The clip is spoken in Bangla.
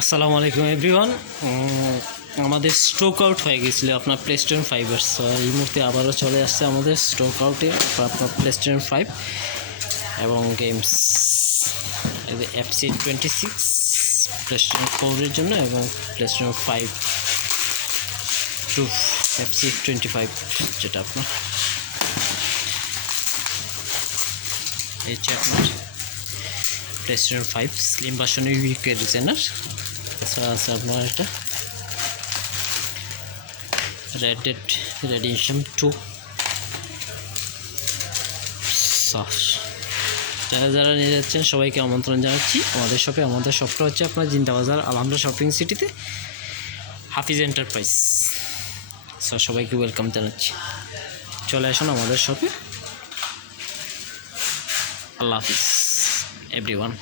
আসসালামু আলাইকুম এভরিওয়ান। আমাদের স্টক আউট হয়ে গেছিলো আপনার প্লেস্টেশন 5-এর। সো এই মুহূর্তে আবারও চলে আসছে আমাদের স্টক আউটে আপনার প্লেস্টেশন 5 এবং গেমস FC26 প্লেস্টেশন 4-এর জন্য এবং প্লেস্টেশন 5 টু FC25 যেটা আপনার এই হচ্ছে আপনার প্লেস্টেশন 5 স্লিম ভার্সনের উইকের ডিজাইনার। এছাড়া আছে আপনার এটা রেড ডেড রেডিয়েশন 2 সফট। যারা নিয়ে যাচ্ছেন সবাইকে আমন্ত্রণ জানাচ্ছি আমাদের শপে। আমাদের শপটা হচ্ছে আপনার জিন্দাবাজার আলহামদুলিল্লাহ শপিং সিটিতে, হাফিজ এন্টারপ্রাইজ। সবাইকে ওয়েলকাম জানাচ্ছি, চলে আসুন আমাদের শপে। আল্লাহ হাফিজ এভরিওয়ান।